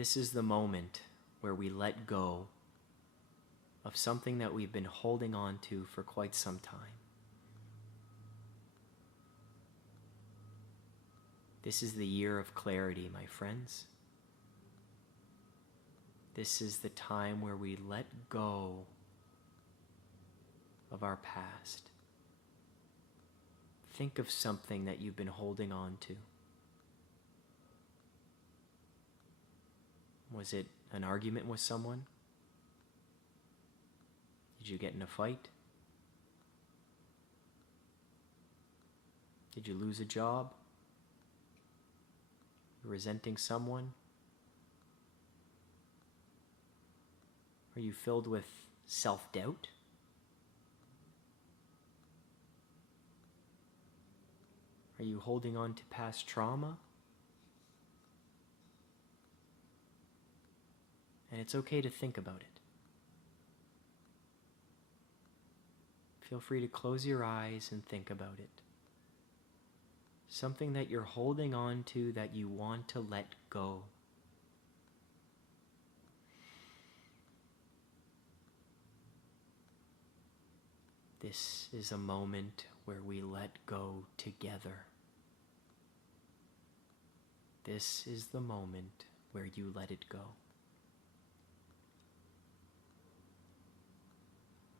This is the moment where we let go of something that we've been holding on to for quite some time. This is the year of clarity, my friends. This is the time where we let go of our past. Think of something that you've been holding on to. Was it an argument with someone? Did you get in a fight? Did you lose a job? You're resenting someone? Are you filled with self-doubt? Are you holding on to past trauma? And it's okay to think about it. Feel free to close your eyes and think about it. Something that you're holding on to that you want to let go. This is a moment where we let go together. This is the moment where you let it go.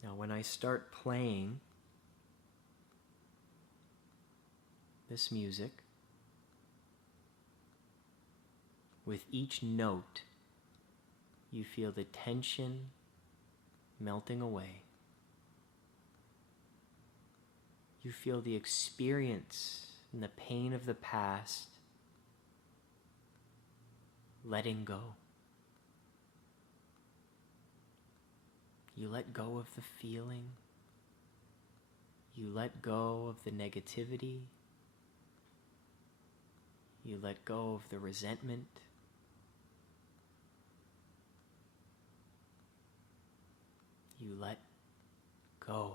Now, when I start playing this music, with each note, you feel the tension melting away. You feel the experience and the pain of the past letting go. You let go of the feeling. You let go of the negativity. You let go of the resentment. You let go.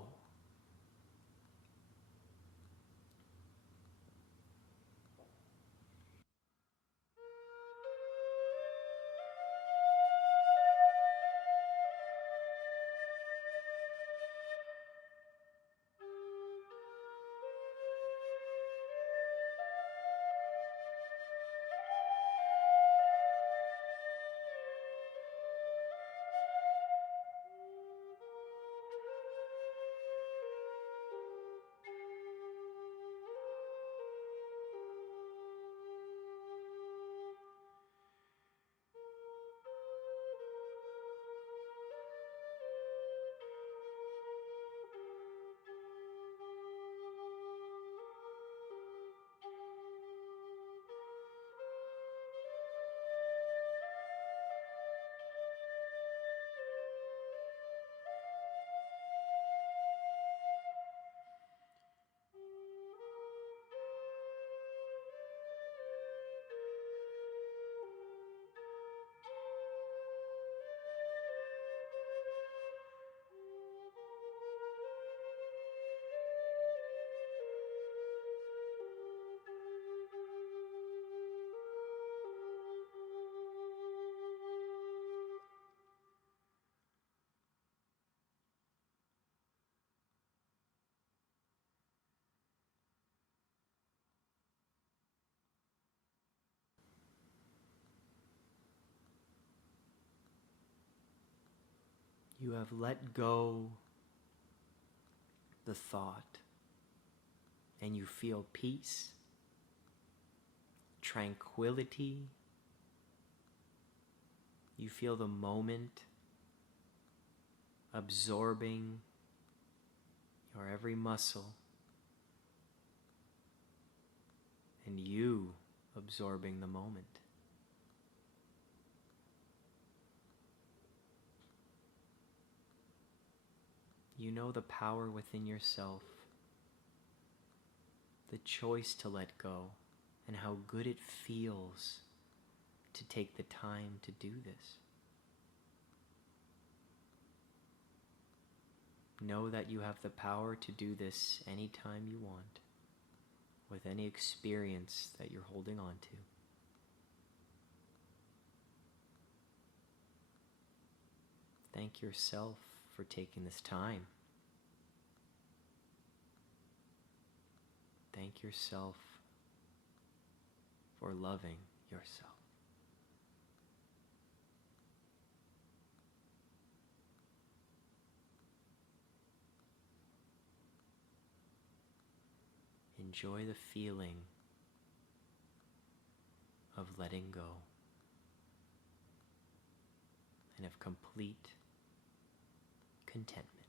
You have let go the thought, and you feel peace, tranquility. You feel the moment absorbing your every muscle, and you absorbing the moment. You know the power within yourself, the choice to let go, and how good it feels to take the time to do this. Know that you have the power to do this anytime you want, with any experience that you're holding on to. Thank yourself for taking this time. Thank yourself for loving yourself. Enjoy the feeling of letting go and of complete contentment.